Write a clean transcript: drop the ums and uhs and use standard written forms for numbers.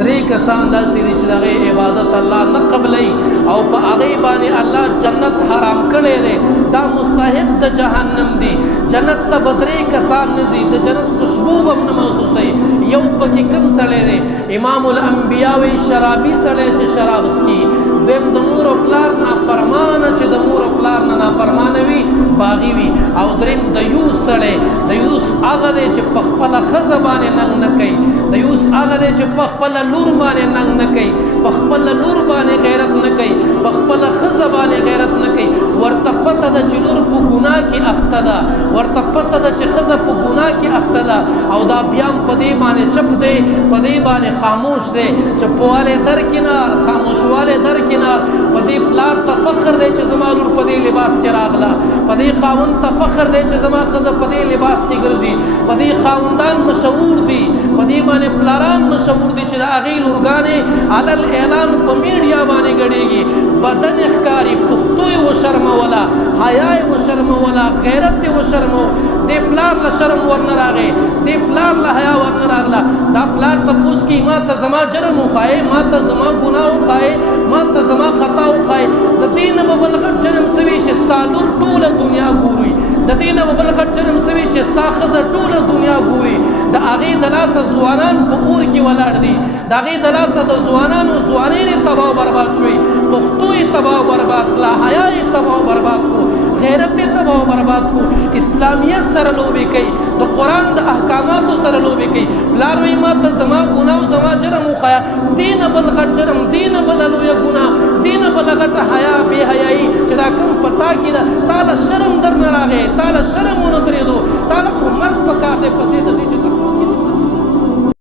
درې کسان داسې دي چې د هغې عبادت الله نه قبلوي او په هغې باندې الله جنت حرام کړی دی دا مستحق د جهنم دي جنت ته به درې کسان نه ځي د جنت خوشبو به هم نه محسوسوي یو پکې کوم سړی دی امام الانبیا وایي شرابي سړی چې شراب څکي دویم د مور او پلار نافرمانه چې د مور او پلار نه نافرمانه وي باغي وي او دریم د یوس سړی د یوس هغه دی چې په خپله ښځه باندې ننګ نه کوي د یوس هغه دی چې په خپله لور باندې ننګ نه کوي په خپله لور باندې غیرت نه کوي په خپله ښځه باندې غیرت نه کوي ورته پته ده چې لور په ګناه کې اخته ده ورته پته ده چې ښځه په ګناه کې اخته ده او دا بیا هم په دې باندې چپ دی په دې باندې خاموش دی چپوالی درکنار خاموشوالی درکنار په دې پلار ته فخر دی چې زما لور په دې لباس کې راغله په دې خاوند ته فخر دی چې زما ښځه په دې لباس کې ګرځي په دې خاوندان مشهور دي په دې باندې پلاران مشهور دي چې د هغې لورګانې علل اعلان په میډیا باندې ګډېږي بدن یې ښکاري پښتو یې وشرموله حیا یې وشرموله غیرت یې وشرمو دې پلار له شرم ورنه راغی دې پلار له حیا ورنه راغله دا پلار تپوس کوي ما ته زما جرم وښایې ما ته زما ګناه وښایې ما ته زما خطا وښایې د دې نه به بل غټ جرم سوي چې ستا لور ټوله دنیا ګوري د دې نه به بل غټ جرم سوي چې ستا ښځه ټوله دنیا ګوري د هغې د لاسه ځوانان په اور کې ولاړ دي د هغې د لاسه د ځوانانو ځوانۍ یې تباه او برباد شوي پښتو یې تباه او برباد کړه حیا یې تباه او برباد کړو غیرت یې تباه او برباد کړو اسلامیت سره لوبې کوي د قرآن د احکاماتو سره لوبې کوي پلار وایي ما ته زما ګناه او زما جرم وښایه دې نه بل غټ جرم دې نه بله لویه ګناه دې نه بله غټه حیا بې حیایي چې دا کوم په تا کې ده تا له شرم در نه راغی تا له شرم ونه درېدو تا له خو مرګ په کار دی پسې د دې چې